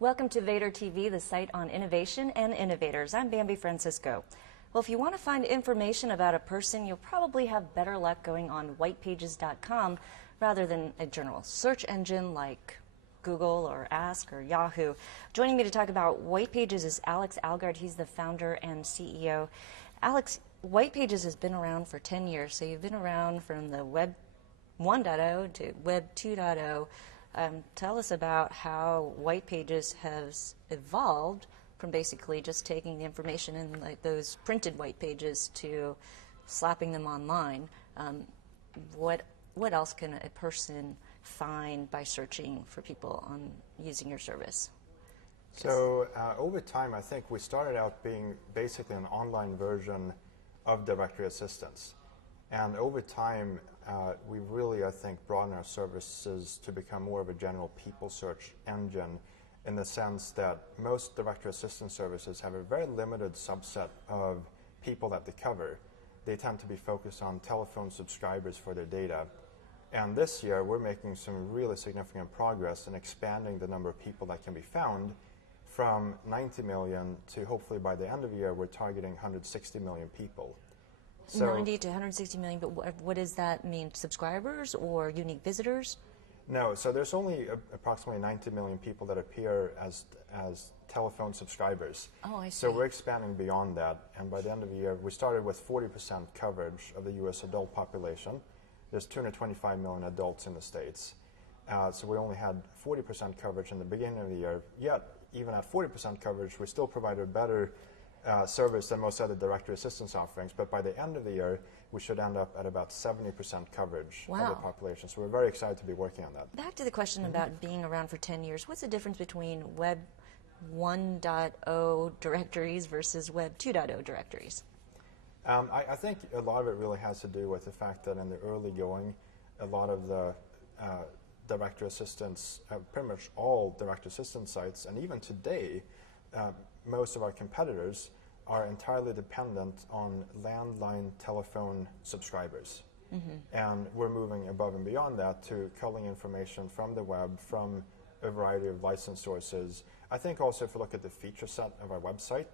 Welcome to Vator TV, the site on innovation and innovators. I'm Bambi Francisco. Well, if you want to find information about a person, you'll probably have better luck going on whitepages.com rather than a general search engine like Google or Ask or Yahoo. Joining me to talk about White Pages is Alex Algard. He's the founder and CEO. Alex, White Pages has been around for 10 years, so you've been around from the Web 1.0 to Web 2.0. Tell us about how White Pages has evolved from basically just taking the information in like those printed white pages to slapping them online. What else can a person find by searching for people on using your service? So over time, I think we started out being basically an online version of directory assistance. And over time, we've really, I think, broadened our services to become more of a general people search engine in the sense that most directory assistance services have a very limited subset of people that they cover. They tend to be focused on telephone subscribers for their data. And this year, we're making some really significant progress in expanding the number of people that can be found from 90 million to hopefully by the end of the year, we're targeting 160 million people. So 90 to 160 million, but what does that mean? Subscribers or unique visitors? No, so there's only approximately 90 million people that appear as telephone subscribers. Oh, I see. So we're expanding beyond that, and by the end of the year, we started with 40% coverage of the U.S. adult population. There's 225 million adults in the States. So we only had 40% coverage in the beginning of the year, yet even at 40% coverage, we still provided a better service than most other directory assistance offerings, but by the end of the year, we should end up at about 70% coverage of the population. So we're very excited to be working on that. Back to the question about being around for 10 years, what's the difference between Web 1.0 directories versus Web 2.0 directories? I think a lot of it really has to do with the fact that in the early going, a lot of the directory assistance, pretty much all directory assistance sites, and even today, most of our competitors are entirely dependent on landline telephone subscribers. Mm-hmm. And we're moving above and beyond that to culling information from the web, from a variety of license sources. I think also if you look at the feature set of our website,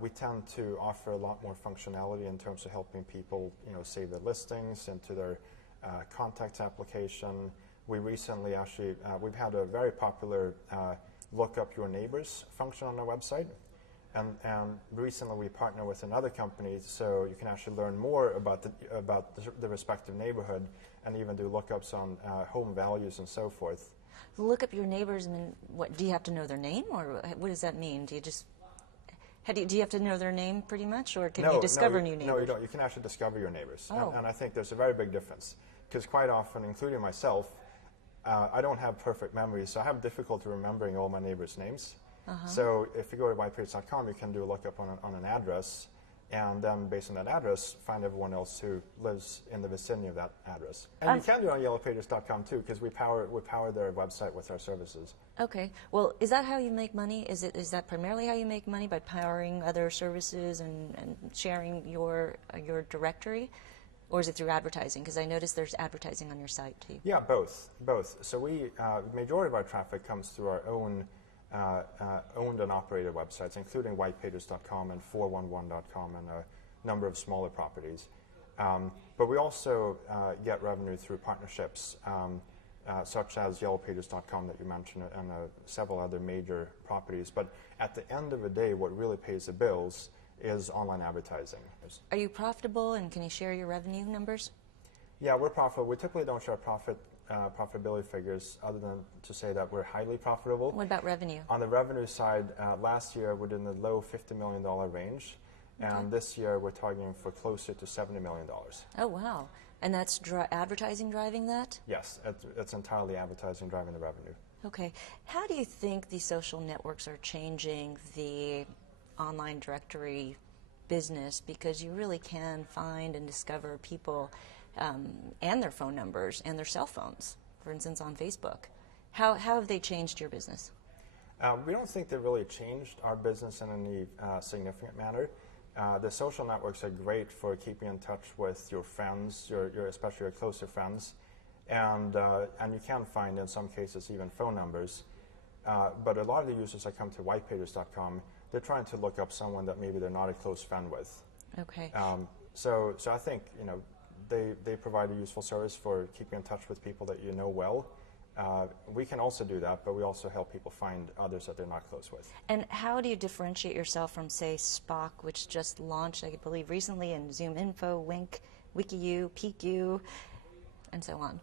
we tend to offer a lot more functionality in terms of helping people, save their listings into their contacts application. We recently actually, we've had a very popular look up your neighbors function on our website. And recently we partnered with another company so you can actually learn more about the respective neighborhood and even do lookups on home values and so forth. Look up your neighbors, I mean, what, do you have to know their name, or what does that mean? Do you just, do you have to know their name pretty much, or can you discover new neighbors? No, you don't. You can actually discover your neighbors. Oh. And I think there's a very big difference, because quite often, including myself, I don't have perfect memories, so I have difficulty remembering all my neighbors' names. So if you go to whitepages.com, you can do a lookup on an address, and then based on that address, find everyone else who lives in the vicinity of that address. And you can do it on yellowpages.com too, because we power their website with our services. Okay. Well, is that how you make money? Is that primarily how you make money, by powering other services and sharing your directory? Or is it through advertising? Because I noticed there's advertising on your site too. Yeah, both. So the majority of our traffic comes through our own owned and operated websites, including whitepages.com and 411.com and a number of smaller properties. But we also get revenue through partnerships, such as yellowpages.com that you mentioned, and several other major properties. But at the end of the day, what really pays the bills is online advertising. Are you profitable, and can you share your revenue numbers? Yeah, we're profitable. We typically don't share profitability figures other than to say that we're highly profitable. What about revenue? On the revenue side, last year we're in the low $50 million range, and this year we're targeting for closer to $70 million. Oh, wow. And that's advertising driving that? Yes, it's entirely advertising driving the revenue. Okay. How do you think these social networks are changing the online directory business, because you really can find and discover people and their phone numbers and their cell phones, for instance, on Facebook? How have they changed your business? We don't think they've really changed our business in any significant manner. The social networks are great for keeping in touch with your friends, especially your closer friends, and you can find in some cases even phone numbers. But a lot of the users that come to whitepages.com, they're trying to look up someone that maybe they're not a close friend with. Okay. So I think they provide a useful service for keeping in touch with people that you know well. We can also do that, but we also help people find others that they're not close with. And how do you differentiate yourself from, say, Spock, which just launched, I believe, recently, and Zoom Info, Wink, WikiU, PeakU, and so on?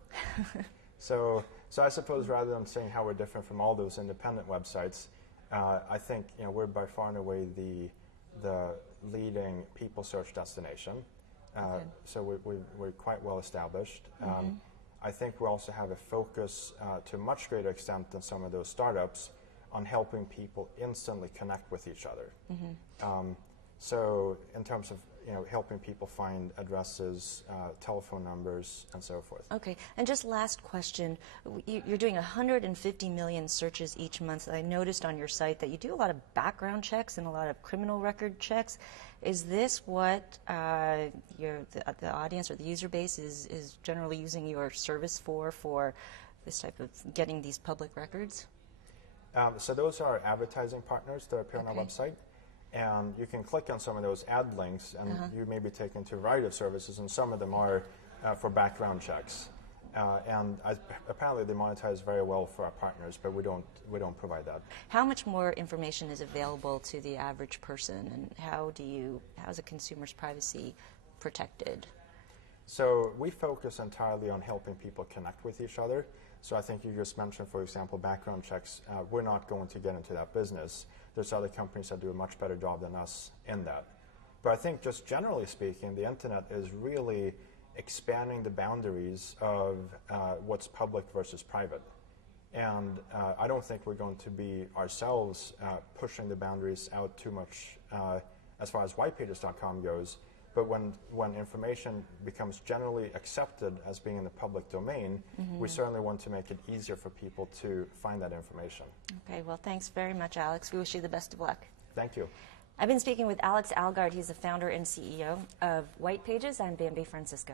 So I suppose rather than saying how we're different from all those independent websites, I think we're by far and away the leading people search destination. Okay. So we're quite well established. I think we also have a focus to a much greater extent than some of those startups on helping people instantly connect with each other. So in terms of helping people find addresses, telephone numbers, and so forth. Okay, and just last question. You're doing 150 million searches each month. I noticed on your site that you do a lot of background checks and a lot of criminal record checks. Is this what the audience or the user base is generally using your service for this type of getting these public records? So those are advertising partners that appear on our website. And you can click on some of those ad links, and you may be taken to a variety of services, and some of them are for background checks. And apparently they monetize very well for our partners, but we don't provide that. How much more information is available to the average person, and how is a consumer's privacy protected? So we focus entirely on helping people connect with each other. So I think you just mentioned, for example, background checks. We're not going to get into that business. There's other companies that do a much better job than us in that. But I think just generally speaking, the internet is really expanding the boundaries of what's public versus private. And I don't think we're going to be ourselves pushing the boundaries out too much as far as whitepages.com goes. But when information becomes generally accepted as being in the public domain, we certainly want to make it easier for people to find that information. Okay, well, thanks very much, Alex. We wish you the best of luck. Thank you. I've been speaking with Alex Algard. He's the founder and CEO of White Pages. I'm Bambi Francisco.